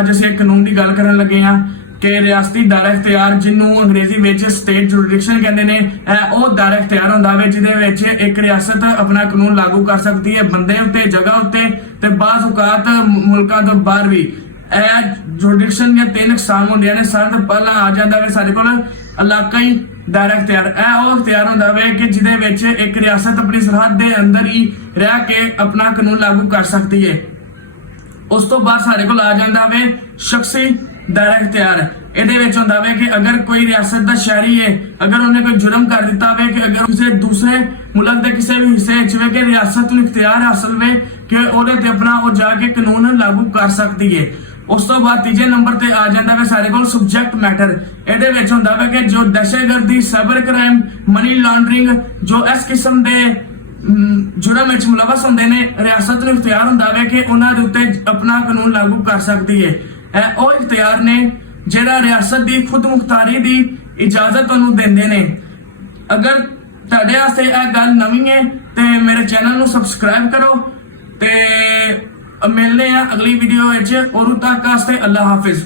ਅੱਜ ਅਸੀਂ ਇੱਕ ਕਾਨੂੰਨ ਦੀ ਗੱਲ ਕਰਨ ਲੱਗੇ ਹਾਂ ਕਿ ਰਿਆਸਤੀ ਦਾਇਰਾ ਇਖਤਿਆਰ ਜਿਹਨੂੰ ਅੰਗਰੇਜ਼ੀ ਵਿੱਚ ਸਟੇਟ ਜੁਰਿਸਡਿਕਸ਼ਨ ਕਹਿੰਦੇ ਨੇ, ਉਹ ਦਾਇਰਾ ਇਖਤਿਆਰ ਹੁੰਦਾ ਵੇ ਜਿਹਦੇ ਵਿੱਚ ਇੱਕ ਰਿਆਸਤ ਆਪਣਾ ਕਾਨੂੰਨ ਲਾਗੂ ਕਰ ਸਕਦੀ ਹੈ ਬੰਦੇ ਉੱਤੇ, ਜਗ੍ਹਾ ਉੱਤੇ ਤੇ ਬਾਜ਼ ਔਕਾਤ ਮੁਲਕਾਂ ਤੋਂ ਬਾਹਰ ਵੀ। ਇਹ ਜੁਰਿਸਡਿਕਸ਼ਨ ਦੀਆਂ ਤਿੰਨ ਅਕਸਾਮ ਹੁੰਦੀਆਂ ਨੇ। ਸਾਰਿਆਂ ਤੋਂ ਪਹਿਲਾਂ ਆ ਜਾਂਦਾ ਵੇ ਸਾਡੇ ਕੋਲ ਇਲਾਕਾਈ ਦਾਇਰਾ ਇਖਤਿਆਰ। ਇਹ ਉਹ ਇਖਤਿਆਰ ਹੁੰਦਾ ਵੇ ਕਿ ਜਿਹਦੇ ਵਿੱਚ ਇੱਕ ਰਿਆਸਤ ਆਪਣੀ ਸਰਹੱਦ ਦੇ ਅੰਦਰ ਹੀ ਰਹਿ ਕੇ ਆਪਣਾ ਕਾਨੂੰਨ ਲਾਗੂ ਕਰ ਸਕਦੀ ਹੈ। ਉਸ ਤੋਂ ਬਾਅਦ ਸਾਡੇ ਕੋਲ ਆ ਜਾਂਦਾ ਵੇ ਸ਼ਖਸੀ ਦਾਇਰਾ ਇਖਤਿਆਰ। ਇਹਦੇ ਵਿੱਚ ਹੁੰਦਾ ਵੇ ਕਿ ਅਗਰ ਕੋਈ ਰਿਆਸਤ ਦਾ ਸ਼ਹਿਰੀ ਹੈ, ਅਗਰ ਉਹਨੇ ਕੋਈ ਜੁਰਮ ਕਰ ਦਿੱਤਾ ਵੇ ਕਿ ਅਗਰ ਕਿਸੇ ਦੂਸਰੇ ਮੁਲਕ ਦੇ ਕਿਸੇ ਵੀ ਹਿੱਸੇ ਵਿੱਚ ਵੇ ਕਿ ਰਿਆਸਤ ਨੂੰ ਇਖਤਿਆਰ ਹਾਸਲ ਵੇ ਕਿ ਉਹਦੇ ਤੇ ਆਪਣਾ ਉਹ ਜਾ ਕੇ ਕਾਨੂੰਨ ਲਾਗੂ ਕਰ ਸਕਦੀ ਹੈ। ਉਸ ਤੋਂ ਬਾਅਦ ਤੀਜੇ ਨੰਬਰ ਤੇ ਆ ਜਾਂਦਾ ਵੇ ਸਾਡੇ ਕੋਲ ਸਬਜੈਕਟ ਮੈਟਰ। ਇਹਦੇ ਵਿੱਚ ਹੁੰਦਾ ਵੇ ਕਿ ਜੋ ਦਹਿਸ਼ਤਗਰਦੀ, ਸਾਈਬਰ ਕ੍ਰਾਈਮ, ਮਨੀ ਲਾਂਡਰਿੰਗ, ਜੋ ਇਸ ਕਿਸਮ ਦੇ ਜੁਰਮ ਵਿੱਚ ਮੁਲਵਸ ਹੁੰਦੇ ਨੇ, ਰਿਆਸਤ ਨੂੰ ਇਖਤਿਆਰ ਹੁੰਦਾ ਵੇ ਕਿ ਉਹਨਾਂ ਦੇ ਉੱਤੇ ਆਪਣਾ ਕਾਨੂੰਨ ਲਾਗੂ ਕਰ ਸਕਦੀ ਹੈ। ਇਹ ਉਹ ਇਖਤਿਆਰ ਨੇ ਜਿਹੜਾ ਰਿਆਸਤ ਦੀ ਖੁਦ ਮੁਖਤਾਰੀ ਦੀ ਇਜਾਜ਼ਤ ਉਹਨੂੰ ਦਿੰਦੇ ਨੇ। ਅਗਰ ਤੁਹਾਡੇ ਵਾਸਤੇ ਇਹ ਗੱਲ ਨਵੀਂ ਹੈ ਤੇ ਮੇਰੇ ਚੈਨਲ ਨੂੰ ਸਬਸਕ੍ਰਾਈਬ ਕਰੋ ਤੇ ਮਿਲਦੇ ਆ ਅਗਲੀ ਵੀਡੀਓ ਵਿੱਚ। ਉਦੋਂ ਤੱਕ ਵਾਸਤੇ ਅੱਲਾ ਹਾਫਿਜ਼।